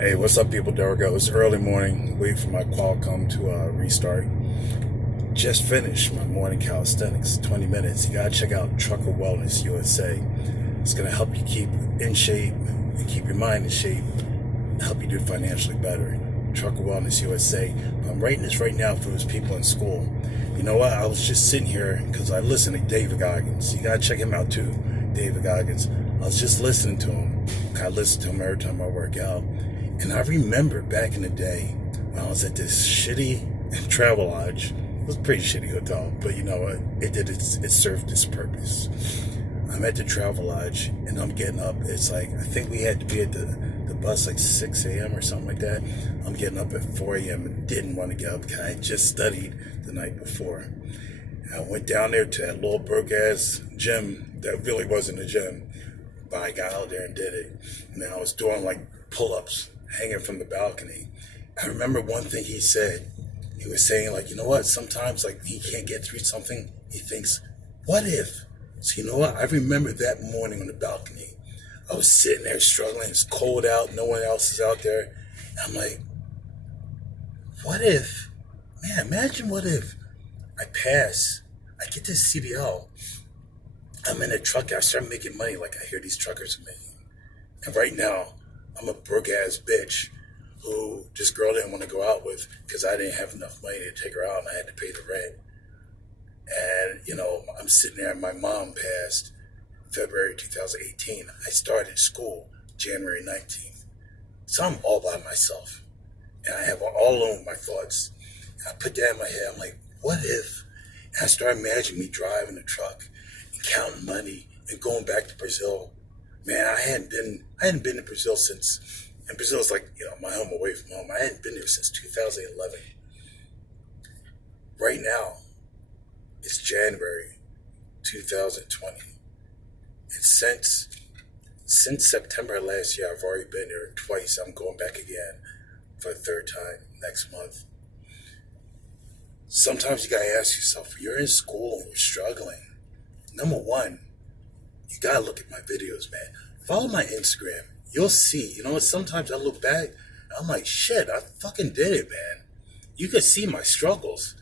Hey, what's up, people? There we go. It's early morning. Wait for my Qualcomm to restart. Just finished my morning calisthenics, 20 minutes. You gotta check out Trucker Wellness USA. It's gonna help you keep in shape and keep your mind in shape, and help you do financially better. Trucker Wellness USA. I'm writing this right now for those people in school. You know what? I was just sitting here because I listen to David Goggins. You gotta check him out too, David Goggins. I was just listening to him. I listen to him every time I work out. And I remember back in the day when I was at this shitty travel lodge. It was a pretty shitty hotel, but you know what? It served its purpose. I'm at the travel lodge and I'm getting up. It's like, I think we had to be at the bus like 6 a.m. or something like that. I'm getting up at 4 a.m. and didn't want to get up because I had just studied the night before. I went down there to that little broke ass gym that really wasn't a gym, but I got out there and did it. And then I was doing like pull-ups hanging from the balcony. I remember one thing he said. He was saying, like, you know what? Sometimes, like, he can't get through something. He thinks, what if? So, you know what? I remember that morning on the balcony. I was sitting there struggling. It's cold out. No one else is out there. And I'm like, what if? Man, imagine what if I pass. I get this CDL. I'm in a truck. I start making money like I hear these truckers are making. And right now, I'm a broke-ass bitch who this girl didn't want to go out with because I didn't have enough money to take her out and I had to pay the rent. And, you know, I'm sitting there and my mom passed February 2018. I started school January 19th. So I'm all by myself. And I have all alone my thoughts. And I put that in my head. I'm like, what if? And I started imagining me driving a truck and counting money and going back to Brazil. Man, I hadn't been to Brazil since, and Brazil is like, you know, my home away from home. I hadn't been there since 2011. Right now, it's January 2020. And since September last year, I've already been there twice. I'm going back again for a third time next month. Sometimes you gotta ask yourself, you're in school and you're struggling. Number one, you gotta look at my videos, man. Follow my Instagram. You'll see. You know what? Sometimes I look back and I'm like, shit, I fucking did it, man. You could see my struggles.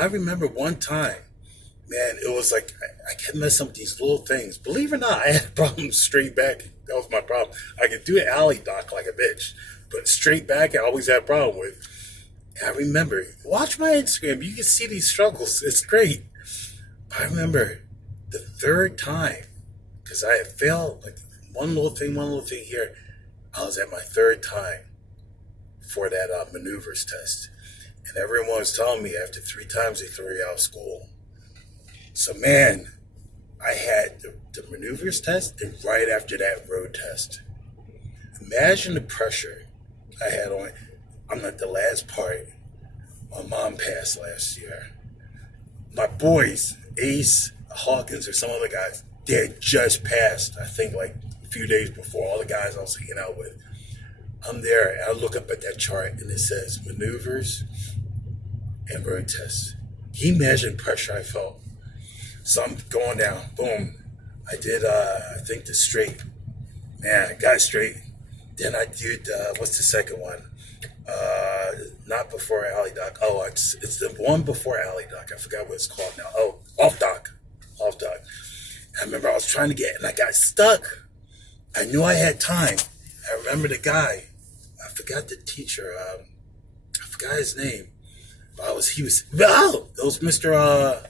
I remember one time, man, it was like I kept messing up with these little things. Believe it or not, I had problems straight back. That was my problem. I could do an alley dock like a bitch, but straight back I always had a problem with. And I remember, watch my Instagram. You can see these struggles. It's great. I remember the third time, because I had failed like one little thing here. I was at my third time for that maneuvers test. And everyone was telling me after 3 times they threw you out of school. So, man, I had the maneuvers test and right after that road test. Imagine the pressure I had on. I'm at the last part. My mom passed last year. My boys, Ace, Hawkins, or some other guys, they had just passed, I think, like a few days before, all the guys I was hanging out with. I'm there, and I look up at that chart, and it says maneuvers and road tests. Can you imagine the pressure I felt? So I'm going down. Boom. I did, I think, the straight. Man, I got it straight. Then I did, what's the second one? Not before alley dock. Oh, it's the one before alley dock. I forgot what it's called now. Oh, off dock. Off dock. I remember I was trying to get, and I got stuck. I knew I had time. I remember the guy. I forgot the teacher. I forgot his name. But it was Mr. I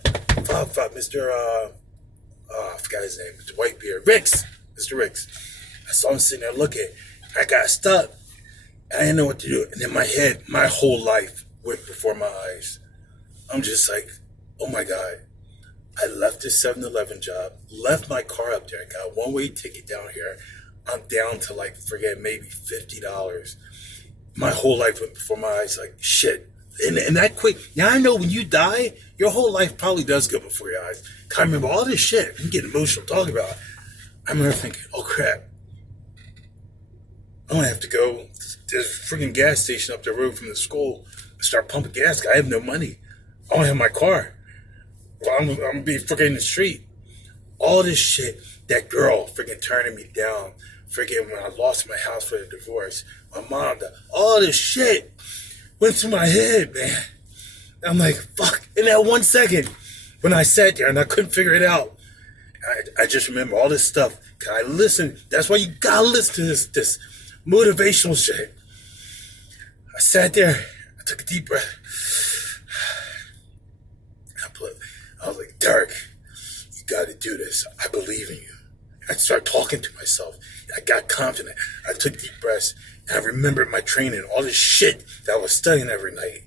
forgot his name. Mr. Whitebeard. Ricks. Mr. Ricks. I saw him sitting there looking. I got stuck. I didn't know what to do. And in my head, my whole life went before my eyes. I'm just like, oh my God. I left this 7-Eleven job, left my car up there. I got a one-way ticket down here. I'm down to like, forget, maybe $50. My whole life went before my eyes, like, shit. And that quick. Now I know when you die, your whole life probably does go before your eyes. I remember all this shit. I'm getting emotional talking about it. I remember thinking, oh crap. I'm going to have to go to this freaking gas station up the road from the school and start pumping gas. I have no money. I don't have my car. Well, I'm going to be freaking in the street. All this shit, that girl freaking turning me down Freaking when I lost my house for the divorce, my mom, all this shit went through my head, man. I'm like, fuck. In that 1 second, when I sat there and I couldn't figure it out, I just remember all this stuff. I listen. That's why you gotta listen to this motivational shit. I sat there. I took a deep breath. I was like, Derek, you gotta do this. I believe in you. I started talking to myself. I got confident. I took deep breaths. And I remembered my training, all this shit that I was studying every night.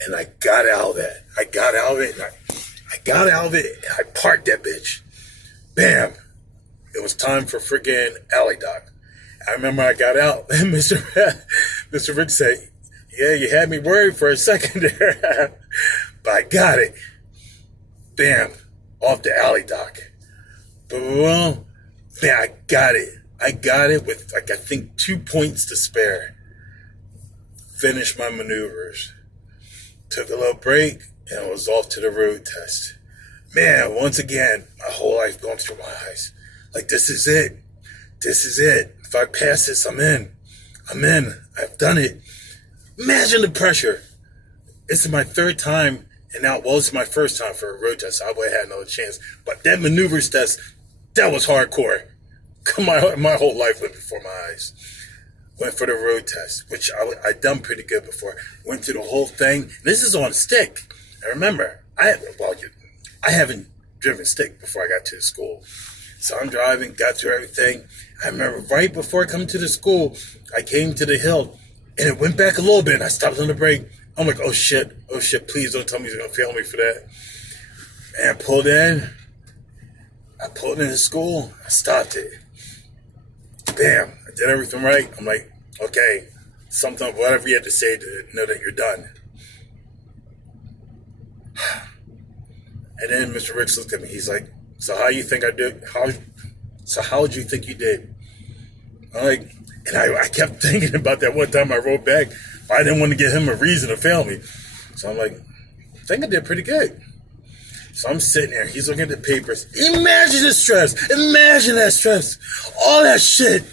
And I got out of that. I got out of it. And I got out of it. And I parked that bitch. Bam. It was time for freaking alley doc. I remember I got out. And Mr. Rick said, yeah, you had me worried for a second there. But I got it. Bam. Off the alley doc. Boom. Man, I got it. I got it with, like, I think 2 points to spare. Finished my maneuvers. Took a little break and was off to the road test. Man, once again, my whole life going through my eyes. Like, this is it. This is it. If I pass this, I'm in. I'm in. I've done it. Imagine the pressure. This is my third time, and now, well, it's my first time for a road test. I would have had another chance. But that maneuvers test, that was hardcore. My whole life went before my eyes. Went for the road test, which I done pretty good before. Went through the whole thing. This is on stick. And remember, I haven't driven stick before I got to the school. So I'm driving, got through everything. I remember right before I come to the school, I came to the hill, and it went back a little bit, and I stopped on the brake. I'm like, oh shit, please don't tell me you're going to fail me for that. And I pulled in. I pulled into school. I stopped it. Bam, I did everything right. I'm like, okay, whatever you have to say to know that you're done. And then Mr. Ricks looked at me. He's like, so how you think I did? How would you think you did? I'm like, and I kept thinking about that one time I wrote back. I didn't want to give him a reason to fail me. So I'm like, I think I did pretty good. So I'm sitting there. He's looking at the papers. Imagine the stress. Imagine that stress. All that shit.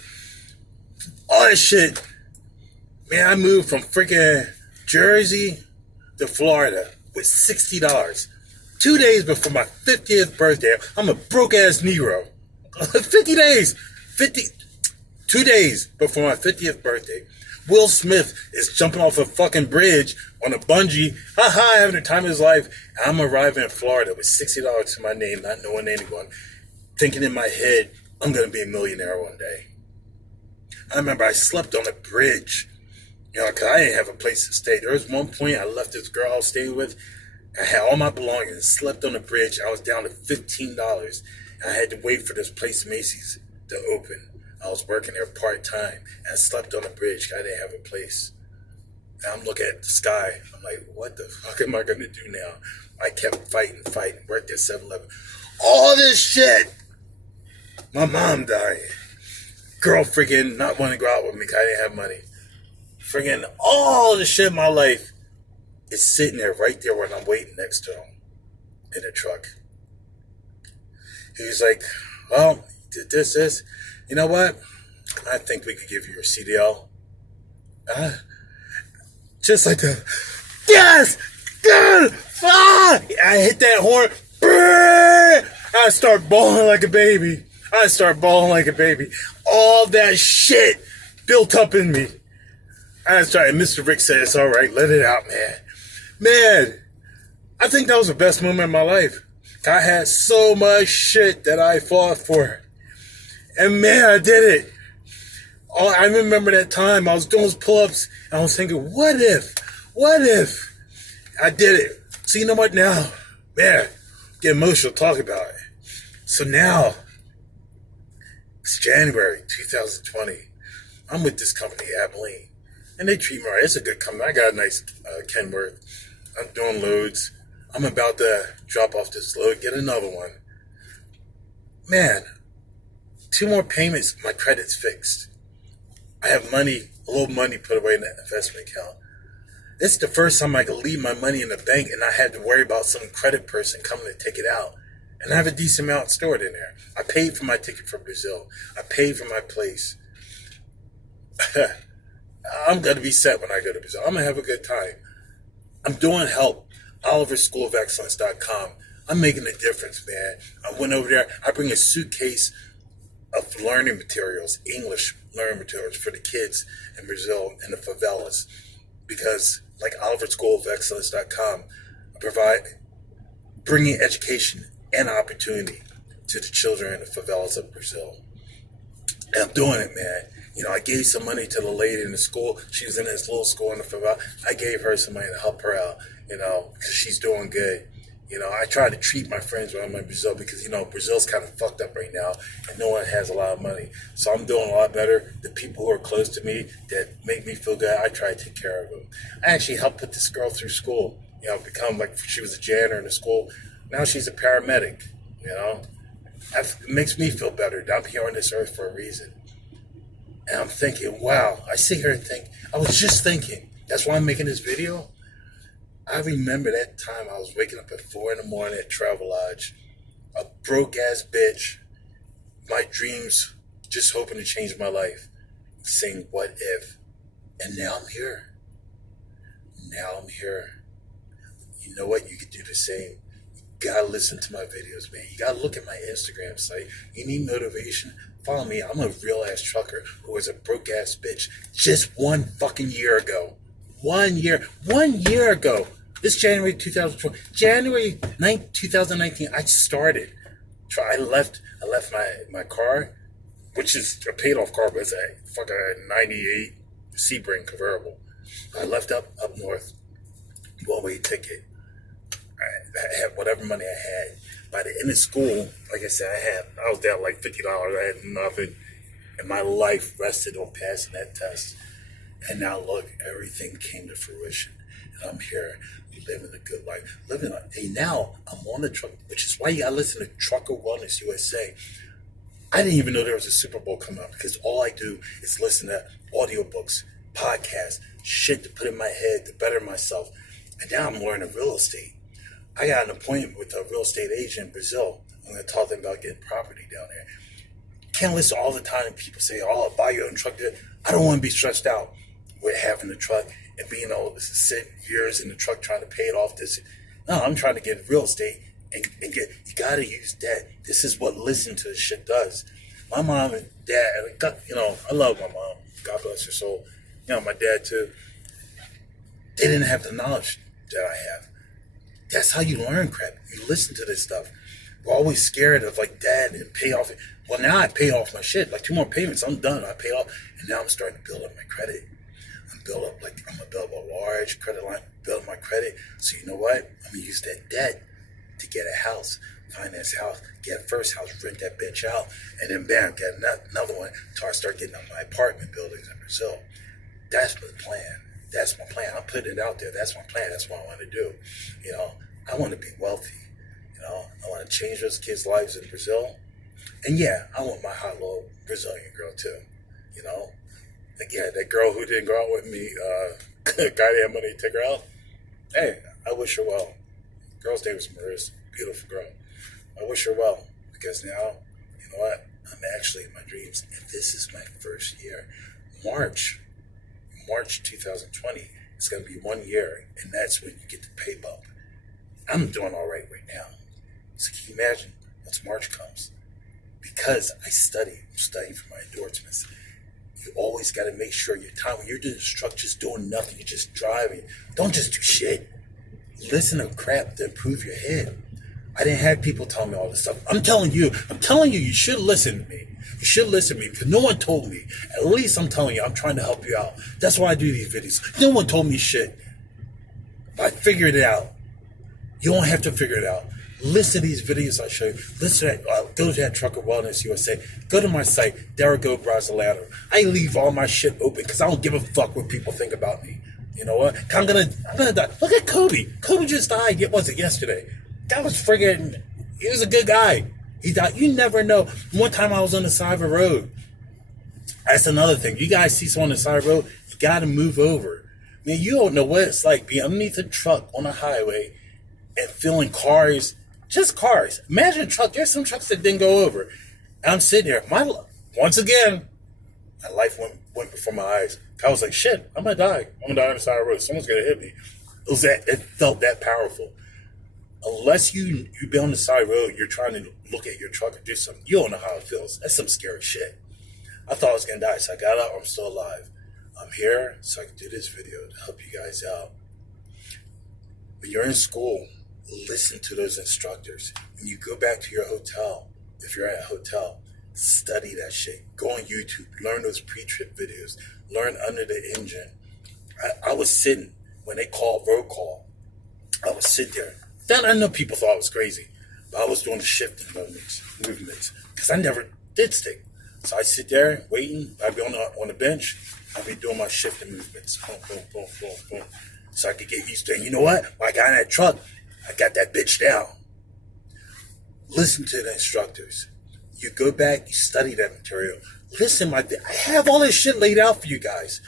Man, I moved from freaking Jersey to Florida with $60. 2 days before my 50th birthday. I'm a broke-ass Negro. 50 days. 2 days before my 50th birthday. Will Smith is jumping off a fucking bridge on a bungee, having the time of his life. And I'm arriving in Florida with $60 to my name, not knowing anyone, thinking in my head, I'm going to be a millionaire one day. I remember I slept on a bridge, because I didn't have a place to stay. There was one point I left this girl I was staying with. I had all my belongings, slept on the bridge. I was down to $15. And I had to wait for this place, Macy's, to open. I was working there part-time, and I slept on the bridge. I didn't have a place. And I'm looking at the sky. I'm like, what the fuck am I going to do now? I kept fighting, worked at 7-Eleven. All this shit. My mom died. Girl freaking not wanting to go out with me because I didn't have money. Freaking all the shit in my life is sitting there right there when I'm waiting next to him in the truck. He was like, well, did this. You know what? I think we could give you your CDL. Just like that. Yes! Good! Ah! I hit that horn. I start bawling like a baby. All that shit built up in me. And Mr. Rick said, it's all right. Let it out, man. Man, I think that was the best moment of my life. I had so much shit that I fought for. And man, I did it. I remember that time I was doing those pull-ups and I was thinking, what if? I did it. So you know what now? Man, get emotional talking about it. So now, it's January 2020. I'm with this company, Abilene. And they treat me right. It's a good company. I got a nice Kenworth. I'm doing loads. I'm about to drop off this load, get another one. Man, 2 more payments, my credit's fixed. I have money, a little money put away in that investment account. This is the first time I could leave my money in the bank and I had to worry about some credit person coming to take it out. And I have a decent amount stored in there. I paid for my ticket for Brazil. I paid for my place. I'm going to be set when I go to Brazil. I'm going to have a good time. I'm doing help. OliverSchoolOfExcellence.com. I'm making a difference, man. I went over there. I bring a suitcase of learning materials, English learning materials for the kids in Brazil in the favelas. Because, like OliverSchoolOfExcellence.com, I provide bringing education and opportunity to the children in the favelas of Brazil. And I'm doing it, man. I gave some money to the lady in the school. She was in this little school in the favela. I gave her some money to help her out, because she's doing good. I try to treat my friends when I'm in Brazil because, Brazil's kind of fucked up right now and no one has a lot of money. So I'm doing a lot better. The people who are close to me that make me feel good, I try to take care of them. I actually helped put this girl through school, become she was a janitor in the school. Now she's a paramedic, It makes me feel better. I'm here on this earth for a reason. And I'm thinking, wow, I sit here and think, I was just thinking, that's why I'm making this video. I remember that time I was waking up at 4 a.m. at Travel Lodge, a broke-ass bitch, my dreams, just hoping to change my life, saying, what if? And now I'm here. You know what? You could do the same. You gotta listen to my videos, man. You gotta look at my Instagram site. You need motivation? Follow me. I'm a real-ass trucker who was a broke-ass bitch just one fucking year ago. 1 year ago. This January 2020, January 9th, 2019, I started. I left my car, which is a paid-off car, but it's a fucking 98 Sebring convertible. I left up north, one-way ticket. I had whatever money I had. By the end of school, like I said, I was down like $50. I had nothing, and my life rested on passing that test. And now look, everything came to fruition, and I'm here living a good life. And now I'm on the truck, which is why you gotta listen to Trucker Wellness USA. I didn't even know there was a Super Bowl coming up because all I do is listen to audiobooks, podcasts, shit to put in my head to better myself. And now I'm learning real estate. I got an appointment with a real estate agent in Brazil. I'm going to talk to them about getting property down there. Can't listen all the time. People say, oh, I'll buy your own truck. I don't want to be stressed out with having a truck and being able to sit years in the truck trying to pay it off. No, I'm trying to get real estate and get, you got to use debt. This is what listening to this shit does. My mom and dad, I love my mom. God bless her soul. My dad too. They didn't have the knowledge that I have. That's how you learn crap. You listen to this stuff. We're always scared of debt and pay off. Well, now I pay off my shit. 2 more payments, I'm done. I pay off, and now I'm starting to build up my credit. I'm gonna build up a large credit line, build my credit. So you know what? I'm gonna use that debt to get a house, finance a house, get a first house, rent that bitch out, and then bam, get another one until I start getting up my apartment buildings in Brazil. That's the plan. That's my plan. I'm putting it out there. That's my plan. That's what I want to do. I want to be wealthy. I want to change those kids' lives in Brazil. And yeah, I want my hot little Brazilian girl too. Again, that girl who didn't go out with me, guy that had money to take her out. Hey, I wish her well. Girl's name was Marissa. Beautiful girl. I wish her well because now, you know what? I'm actually in my dreams, and this is my first year. March 2020, it's going to be 1 year, and that's when you get the pay bump. I'm doing all right now. So can you imagine once March comes? Because I'm studying for my endorsements. You always got to make sure your time, when you're doing this truck, just doing nothing, you're just driving. Don't just do shit. Listen to crap to improve your head. I didn't have people tell me all this stuff. I'm telling you, you should listen to me. You should listen to me because no one told me. At least I'm telling you, I'm trying to help you out. That's why I do these videos. No one told me shit. I figured it out. You don't have to figure it out. Listen to these videos I show you. Listen to that. Go to that Trucker Wellness USA. Go to my site, Derigo Brasileiro. I leave all my shit open because I don't give a fuck what people think about me. You know what? I'm gonna die. Look at Kobe. Kobe just died. Was it yesterday? That was friggin'. He was a good guy. He died. You never know. One time I was on the side of a road. That's another thing. You guys see someone on the side of the road, you gotta move over. Man, you don't know what it's like being underneath a truck on a highway and feeling cars. Just cars. Imagine a truck. There's some trucks that didn't go over. And I'm sitting there. Once again, My life went before my eyes. I was like, shit, I'm gonna die. I'm gonna die on the side of the road. Someone's gonna hit me. It felt that powerful. Unless you be on the side of the road, you're trying to look at your truck or do something. You don't know how it feels. That's some scary shit. I thought I was gonna die, so I got up. I'm still alive. I'm here so I can do this video to help you guys out. When you're in school, listen to those instructors. When you go back to your hotel, if you're at a hotel, study that shit. Go on YouTube, learn those pre-trip videos, learn under the engine. I was sitting, when they called roll call, I was sitting there. Then I know people thought I was crazy, but I was doing the shifting movements, because I never did stick. So I sit there waiting. I'd be on the bench. I'd be doing my shifting movements. Boom, boom, boom, boom, boom. So I could get used to it. And you know what? When I got in that truck, I got that bitch down. Listen to the instructors. You go back, you study that material. Listen, I have all this shit laid out for you guys.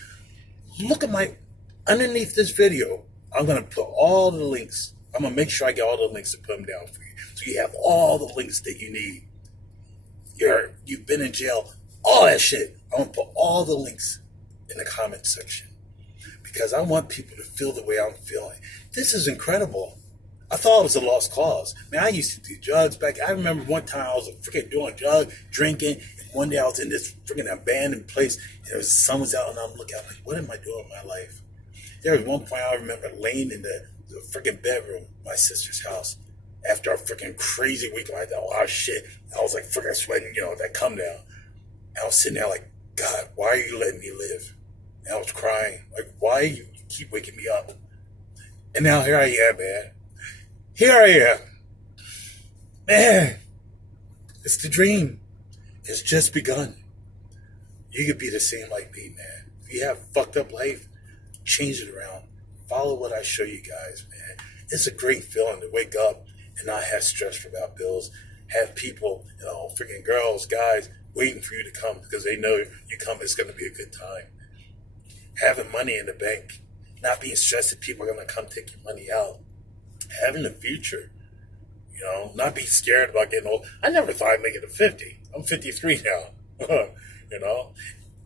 Look at underneath this video, I'm going to put all the links. I'm going to make sure I get all the links to put them down for you. So you have all the links that you need. You've been in jail, all that shit. I'm going to put all the links in the comment section, because I want people to feel the way I'm feeling. This is incredible. I thought it was a lost cause. Man, I used to do drugs back. I remember one time I was freaking doing drugs, drinking, and one day I was in this freaking abandoned place, and there was the sun was out, and I'm looking, I'm like, what am I doing with my life? There was one point I remember laying in the freaking bedroom of my sister's house after a freaking crazy week like that. A lot of shit. I was like freaking sweating, that come down. And I was sitting there like, God, why are you letting me live? And I was crying, like, why you keep waking me up? And now here I am, man. Here I am. Man, it's the dream. It's just begun. You could be the same like me, man. If you have a fucked up life, change it around. Follow what I show you guys, man. It's a great feeling to wake up and not have stress about bills. Have people, freaking girls, guys, waiting for you to come because they know you come, it's going to be a good time. Having money in the bank, not being stressed that people are going to come take your money out. Having the future, not be scared about getting old. I never thought I'd make it to 50. I'm 53 now,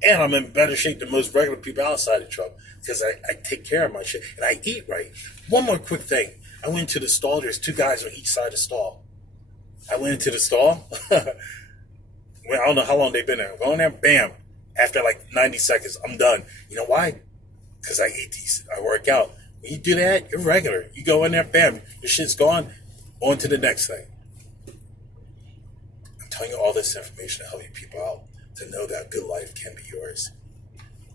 And I'm in better shape than most regular people outside the truck because I take care of my shit and I eat right. One more quick thing. I went into the stall. There's two guys on each side of the stall. I went into the stall. I don't know how long they've been there. I go in there, bam. After like 90 seconds, I'm done. You know why? Because I eat these. I work out. When you do that, you're regular. You go in there, bam. Your shit's gone. On to the next thing. I'm telling you all this information to help you people out to know that good life can be yours.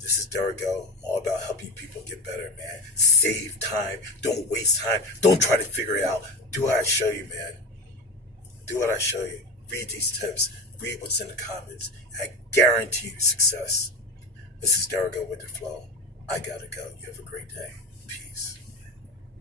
This is Derigo. I'm all about helping people get better, man. Save time. Don't waste time. Don't try to figure it out. Do what I show you, man. Do what I show you. Read these tips. Read what's in the comments. I guarantee you success. This is Derigo with the flow. I gotta go. You have a great day. Peace.